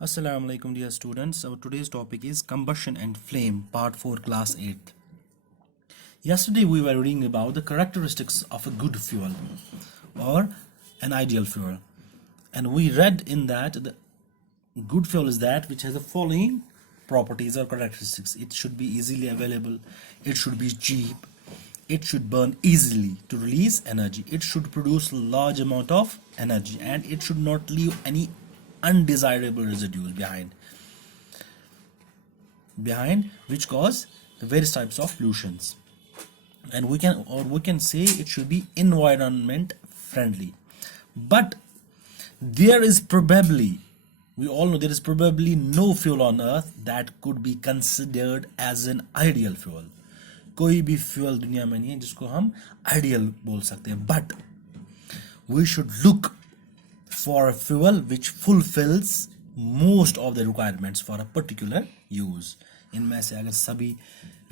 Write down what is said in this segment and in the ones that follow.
Assalamu alaikum dear students. Our today's topic is combustion and flame, part 4, class 8. Yesterday we were reading about the characteristics of a good fuel or an ideal fuel. And we read in that the good fuel is that which has the following properties or characteristics. It should be easily available, it should be cheap, it should burn easily to release energy, it should produce large amount of energy, and it should not leave any undesirable residues behind which cause the various types of pollutions. And we can say it should be environment friendly. But there is probably, we all know there is probably no fuel on earth that could be considered as an ideal fuel. कोई भी fuel दुनिया में नहीं है जिसको हम ideal बोल सकते हैं. But we should look for a fuel which fulfills most of the requirements for a particular use. इनमें से अगर सभी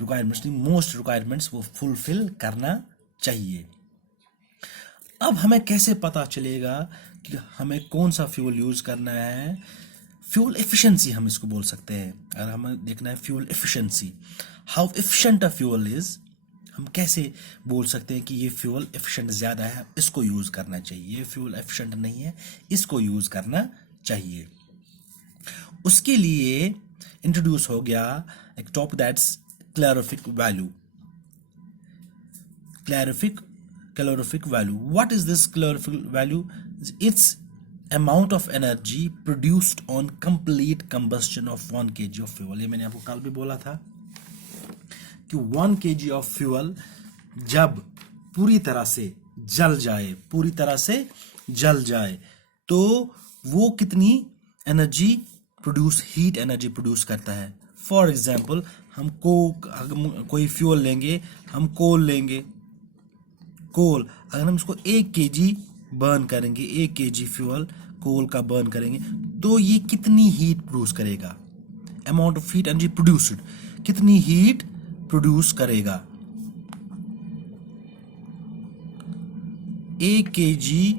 requirements नहीं, most requirements वो fulfill करना चाहिए. अब हमें कैसे पता चलेगा कि हमें कौन सा फ्यूल यूज करना है? फ्यूल एफिशिएंसी हम इसको बोल सकते हैं. अगर हमें देखना है fuel efficiency, how efficient a fuel is, हम कैसे बोल सकते हैं कि ये फ्यूल एफिशिएंट ज़्यादा है, इसको यूज़ करना चाहिए, ये फ्यूल एफिशिएंट नहीं है, इसको यूज़ करना चाहिए. उसके लिए इंट्रोड्यूस हो गया एक topic that's calorific value. Calorific value. What is this calorific value? It's amount of energy produced on complete combustion of 1 kg of fuel. ये मैंने आपको कल भी बोला था कि 1 kg of fuel जब पूरी तरह से जल जाए तो वो कितनी एनर्जी हीट एनर्जी प्रोड्यूस करता है. फॉर एग्जाम्पल हम कोई फ्यूल लेंगे, हम कोल लेंगे. कोल अगर हम इसको 1 kg बर्न करेंगे, 1 kg फ्यूल कोल का बर्न करेंगे तो ये कितनी हीट प्रोड्यूस करेगा? Amount of heat energy produced, कितनी हीट प्रोड्यूस करेगा? 1 kg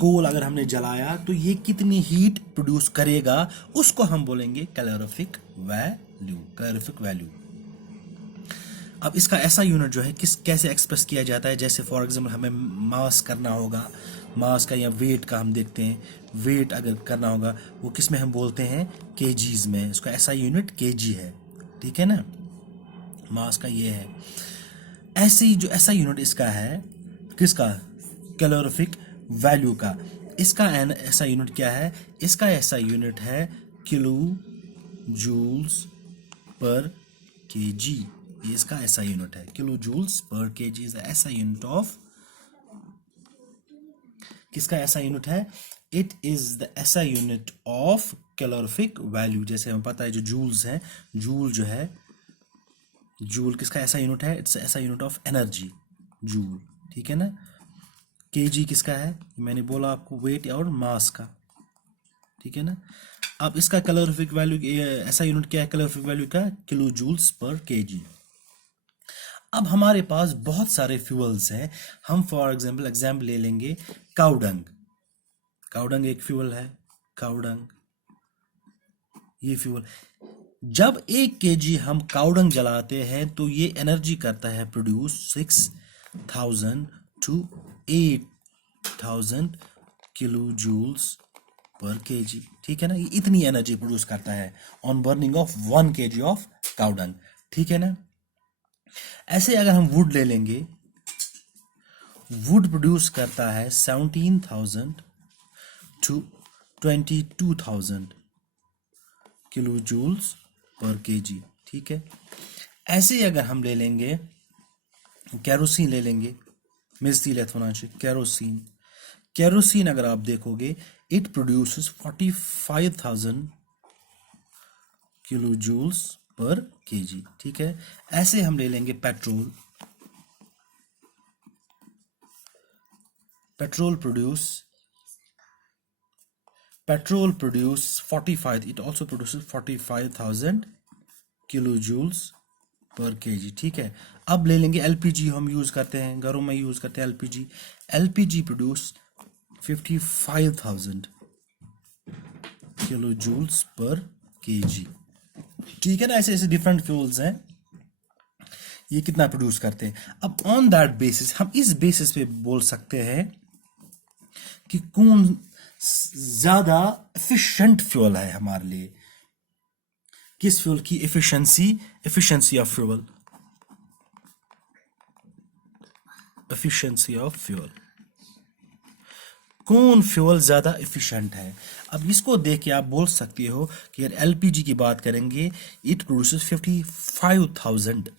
कोल अगर हमने जलाया तो ये कितनी हीट प्रोड्यूस करेगा, उसको हम बोलेंगे कैलोरीफिक वैल्यू. अब इसका ऐसा यूनिट जो है कैसे एक्सप्रेस किया जाता है, जैसे फॉर एग्जांपल हमें मास करना होगा, मास का या वेट का हम देखते हैं, वेट अगर करना होगा वो किस में हम बोलते हैं? केजीज में. इसका ऐसा यूनिट केजी है, ठीक है ना, मास का ये है. ऐसे ही जो ऐसा यूनिट इसका है किसका? कैलोरीफिक वैल्यू का. इसका ऐसा यूनिट क्या है? इसका ऐसा यूनिट है किलो जूल्स पर केजी. ये इसका ऐसा यूनिट है, kilo joules per kg is SI unit of, किसका ऐसा यूनिट है? It is the SI unit of calorific value. जैसे हमें पता है जो जूल्स है, जूल जो है, जूल किसका ऐसा यूनिट है? इट्स ऐसा यूनिट ऑफ एनर्जी, जूल, ठीक है ना. केजी किसका है? मैंने बोला आपको वेट और मास का, ठीक है ना. अब इसका कैलोरीफिक वैल्यू ऐसा यूनिट क्या है कैलोरीफिक वैल्यू का? Kilo joules per kg. अब हमारे पास बहुत सारे फ्यूल्स हैं. हम फॉर एग्जाम्पल ले लेंगे काउडंग. काउडंग एक फ्यूल है, काउडंग ये फ्यूल. जब 1 kg हम काउडंग जलाते हैं तो ये एनर्जी करता है produce 6000 to 8000 kilo joules per kg, ठीक है ना. ये इतनी एनर्जी प्रोड्यूस करता है on burning of 1 kg of cow dung, ठीक है ना. ऐसे अगर हम वुड ले लेंगे, वुड प्रोड्यूस करता है 17,000 to 22,000 kilo joules per kg, ठीक है. ऐसे ही अगर हम ले लेंगे कैरोसिन ले लेंगे, कैरोसिन अगर आप देखोगे it produces 45,000 kilo joules per kg, ठीक है. ऐसे हम ले लेंगे petrol produce 45, it also produces 45,000 kilo joules per kg, ठीक है. अब ले लेंगे एलपीजी, हम यूज करते हैं घरों में, यूज करते हैं LPG produce 55,000 kilo joules per kg. ठीक है ना, ऐसे ऐसे डिफरेंट फ्यूल्स हैं, ये कितना प्रोड्यूस करते हैं। अब ऑन दैट बेसिस, हम इस बेसिस पे बोल सकते हैं कि कौन ज्यादा एफिशिएंट फ्यूल है हमारे लिए। किस फ्यूल की efficiency of fuel, efficiency of fuel, कौन फ्यूल ज्यादा एफिशिएंट है। अब इसको देख के आप बोल सकते हो कि यार एलपीजी की बात करेंगे, it produces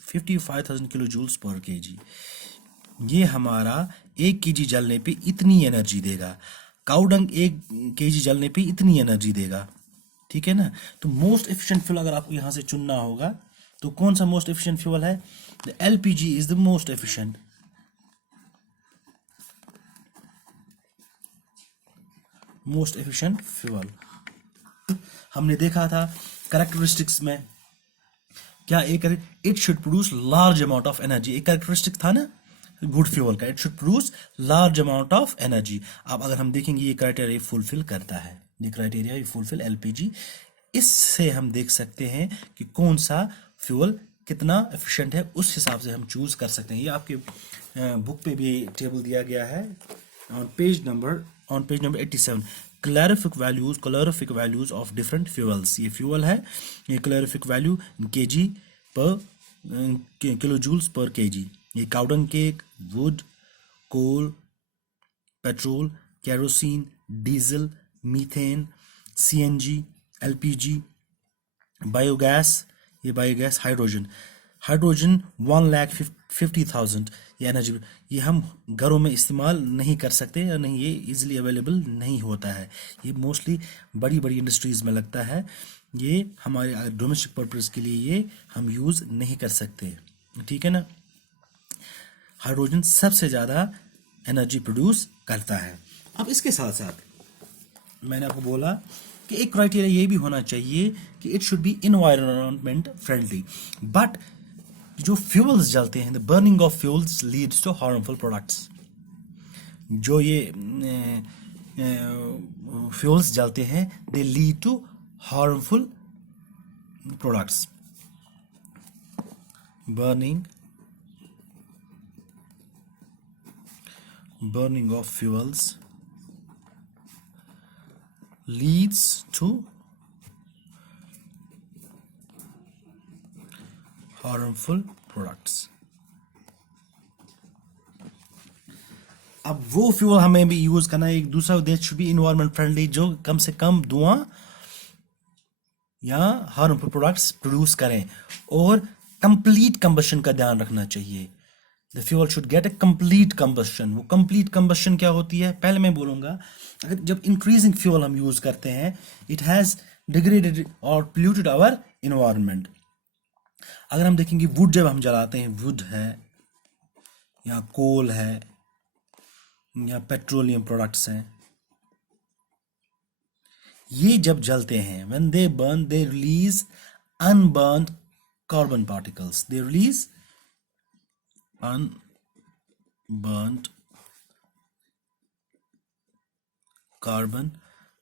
55,000 kilo joules per kg. ये हमारा 1 केजी जलने पे इतनी एनर्जी देगा, काउडंग 1 केजी जलने पे इतनी एनर्जी देगा। ठीक है ना, तो मोस्ट एफिशिएंट फ्यूल अगर आपको यहां से चुनना होगा तो कौन सा मोस्ट एफिशिएंट फ्यूल है? The LPG is the most efficient, most efficient fuel. हमने देखा था कैरेक्टरिस्टिक्स में क्या, एक it should produce large amount of energy, एक कैरेक्टरिस्टिक था ना गुड फ्यूल का, it should produce large amount of energy. अब अगर हम देखेंगे ये क्राइटेरिया फुलफिल करता है, ये क्राइटेरिया ये फुलफिल एलपीजी। इससे हम देख सकते हैं कि कौन सा फ्यूल कितना एफिशिएंट है, उस हिसाब से हम चूज कर सकते हैं। ये आपके बुक पे भी टेबल दिया गया है on page number 87, calorific values of different fuels. ये फ्यूल है, ये calorific value kg per kilo joules per kg. ये cow dung cake, wood, coal, petrol, kerosene, diesel, methane, CNG, LPG, biogas, ये बायोगैस, हाइड्रोजन 1,50,000 ये energy, ये हम घरों में इस्तेमाल नहीं कर सकते या नहीं, ये इजीली अवेलेबल नहीं होता है। ये मोस्टली बड़ी बड़ी इंडस्ट्रीज में लगता है, ये हमारे डोमेस्टिक पर्पस के लिए ये हम यूज़ नहीं कर सकते। ठीक है ना, हाइड्रोजन सबसे ज़्यादा एनर्जी प्रोड्यूस करता है। अब इसके साथ साथ मैंने आपको बोला कि एक क्राइटेरिया ये भी होना चाहिए कि it should be environment friendly. But जो फ्यूल्स जलते हैं, the burning of fuels leads to harmful products. जो ये फ्यूल्स जलते हैं, they lead to harmful products. burning of fuels leads to harmful products। अब वो फ्यूल हमें भी यूज करना है। एक दूसरा उद्देश्य शुड बी इन्वायरमेंट फ्रेंडली, जो कम से कम धुआं या हार्मफुल प्रोडक्ट्स प्रोड्यूस करें, और कंप्लीट कंबशन का ध्यान रखना चाहिए। The fuel should get a complete combustion. वो कंप्लीट कंबशन क्या होती है, पहले मैं बोलूंगा। अगर जब इंक्रीजिंग फ्यूल हम यूज करते हैं, इट हैज डिग्रेडेड और पोल्यूटेड आवर इन्वायरमेंट। अगर हम देखेंगे वुड जब हम जलाते हैं, वुड है या कोल है या पेट्रोलियम प्रोडक्ट्स हैं, ये जब जलते हैं, when they burn they release unburned carbon particles, they release unburnt carbon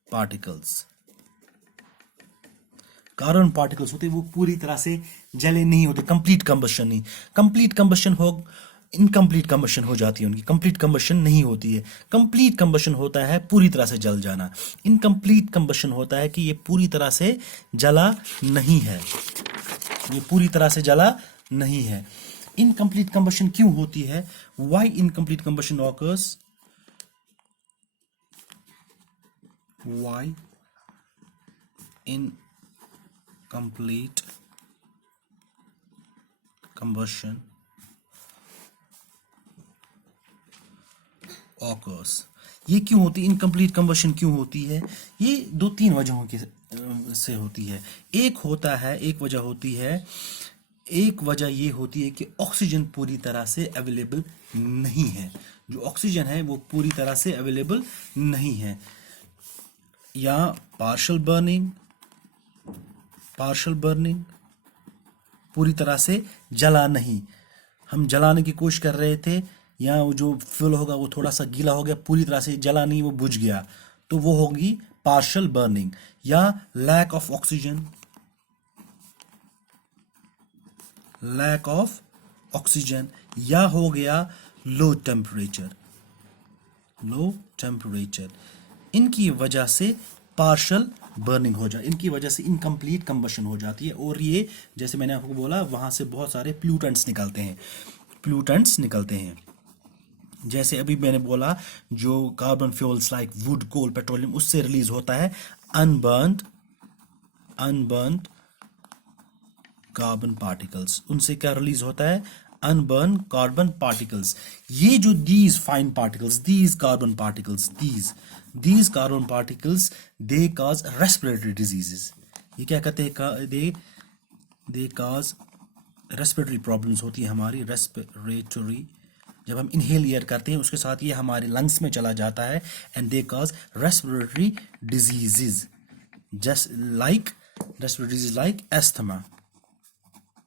particles। Carbon particles होते, वो पूरी तरह से जले नहीं होते, कंप्लीट कंबशन नहीं। कंप्लीट कंबशन हो, इनकम्प्लीट कंबशन हो जाती है उनकी, कंप्लीट कंबशन नहीं होती है। कंप्लीट कंबशन होता है पूरी तरह से जल जाना, इनकम्प्लीट कंबशन होता है कि ये पूरी तरह से जला नहीं है, ये पूरी तरह से जला नहीं है। इनकम्प्लीट कंबशन क्यों होती है? Why incomplete combustion occurs? Why incomplete combustion occurs? ये क्यों होती है, इनकम्प्लीट कंबशन क्यों होती है? ये 2-3 वजहों के से होती है। एक वजह ये होती है कि ऑक्सीजन पूरी तरह से अवेलेबल नहीं है। जो ऑक्सीजन है वो पूरी तरह से अवेलेबल नहीं है, या पार्शियल बर्निंग, पूरी तरह से जला नहीं। हम जलाने की कोशिश कर रहे थे, या वो जो फ्यूल होगा वो थोड़ा सा गीला हो गया, पूरी तरह से जला नहीं, वो बुझ गया, तो वो होगी पार्शियल बर्निंग, या lack of oxygen, lack of oxygen, या हो गया लो टेम्परेचर, लो टेम्परेचर। इनकी वजह से पार्शियल बर्निंग हो जाए, इनकी वजह से इनकम्प्लीट कंबशन हो जाती है। और ये जैसे मैंने आपको बोला वहां से बहुत सारे प्लूटेंट्स निकलते हैं, प्लूटेंट्स निकलते हैं। जैसे अभी मैंने बोला जो carbon fuels like wood, coal, petroleum, उससे रिलीज होता है अनबर्न्ड अनबर्न्ड कार्बन पार्टिकल्स। उनसे क्या रिलीज होता है? Unburn carbon particles. ये जो these fine particles, these carbon particles, these carbon particles, they cause respiratory diseases. ये क्या कहते हैं? दे कॉज रेस्पिरेटरी प्रॉब्लम्स होती है हमारी, रेस्पिरेटरी। जब हम इनहेल एयर करते हैं उसके साथ ये हमारे लंग्स में चला जाता है, and they cause respiratory diseases, just like respiratory disease like asthma,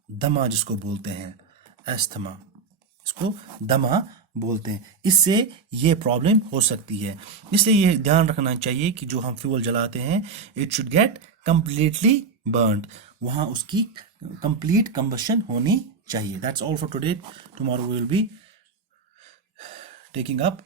दमा जिसको बोलते हैं, एस्थमा, इसको दमा बोलते हैं। इससे ये प्रॉब्लम हो सकती है। इसलिए ये ध्यान रखना चाहिए कि जो हम फ्यूल जलाते हैं it should get completely burned, वहां उसकी कंप्लीट कंबशन होनी चाहिए। That's all for today. Tomorrow we will be taking up